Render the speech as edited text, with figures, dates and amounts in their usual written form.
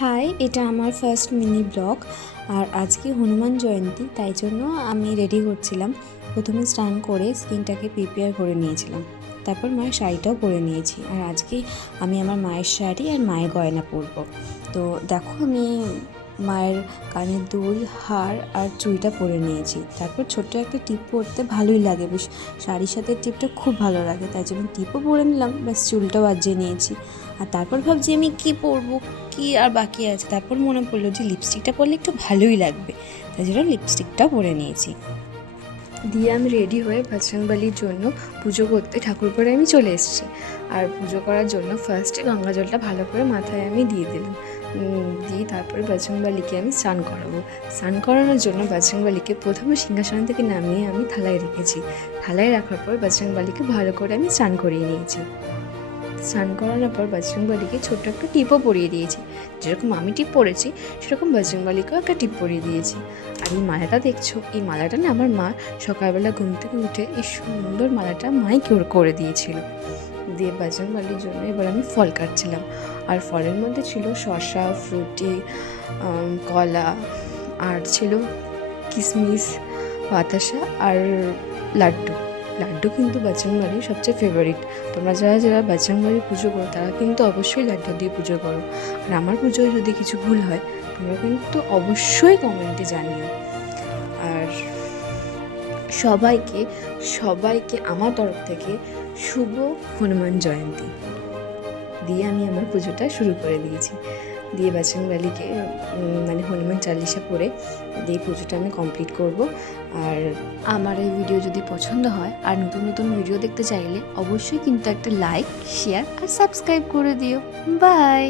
High, এটা আমার first mini blog. আর আজকে হনুমান জয়ন্তী, তাই জন্য আমি রেডি করছিলাম। প্রথমে স্নান করে স্কিনটাকে প্রিপেয়ার করে নিয়েছিলাম, তারপর মায়ের শাড়িটাও পরে নিয়েছি। আর আজকে আমি আমার মায়ের শাড়ি আর মায়ের গয়না পরবো। তো দেখো, আমি মায়ের কানের দুল, হার আর চুড়িটা পরে নিয়েছি। তারপর ছোট্ট একটা টিপ পরতে ভালোই লাগে, বেশ শাড়ির সাথে টিপটা খুব ভালো লাগে, তাই জন্য টিপও পরে নিলাম, ব্যাস চুলটাও বাজিয়ে নিয়েছি। আর তারপর ভাবছি আমি কী পরবো, কি আর বাকি আছে। তারপর মনে পড়লো যে লিপস্টিকটা পরলে একটু ভালোই লাগবে, তাই জন্য লিপস্টিকটাও পরে নিয়েছি। দিয়ে আমি রেডি হয়ে বজরংবলির জন্য পুজো করতে ঠাকুরঘরে আমি চলে এসেছি। আর পুজো করার জন্য ফার্স্টে গঙ্গা জলটা ভালো করে মাথায় আমি দিয়ে দিলাম। দিয়ে তারপরে বজরংবলিকে আমি স্নান করাবো। স্নান করানোর জন্য বজরংবলিকে প্রথমে সিংহাসন থেকে নামিয়ে আমি থালায় রেখেছি। থালায় রাখার পর বজরংবলিকে ভালো করে আমি স্নান করিয়ে নিয়েছি। স্নান করানোর পর বজরংবলিকে ছোট্ট একটা টিপও পরিয়ে দিয়েছি। যেরকম আমি টিপ পরেছি সেরকম বজরংবলিকেও একটা টিপ পরিয়ে দিয়েছি। আর এই মালাটা দেখছো, এই মালাটা না আমার মা সকালবেলা ঘুম থেকে উঠে এই সুন্দর মালাটা মাই করে দিয়েছিল। দিয়ে বজরংবলির জন্য এবার আমি ফল কাটছিলাম। আর ফলের মধ্যে ছিল শসা, ফ্রুটি, কলা, আর ছিল কিশমিশ, বাতাসা আর লাড্ডু। লাড্ডু কিন্তু বজরংবলির সবচেয়ে ফেভারিট। তোমরা যারা যারা বজরংবলির পুজো করো তারা কিন্তু অবশ্যই লাড্ডু দিয়ে পুজো করো। আর আমার পুজোয় যদি কিছু ভুল হয় তোমরা কিন্তু অবশ্যই কমেন্টে জানিও। আর সবাইকে সবাইকে আমার তরফ থেকে শুভ হনুমান জয়ন্তী দিয়ে আমি আমার পুজোটা শুরু করে দিয়েছি। দিয়ে বজরংবলিকে মানে হনুমান চালিসা পড়ে দিয়ে পুজোটা আমি কমপ্লিট করব। আর আমার এই ভিডিও যদি পছন্দ হয় আর নতুন নতুন ভিডিও দেখতে চাইলে অবশ্যই কিন্তু একটা লাইক, শেয়ার আর সাবস্ক্রাইব করে দিও। বাই।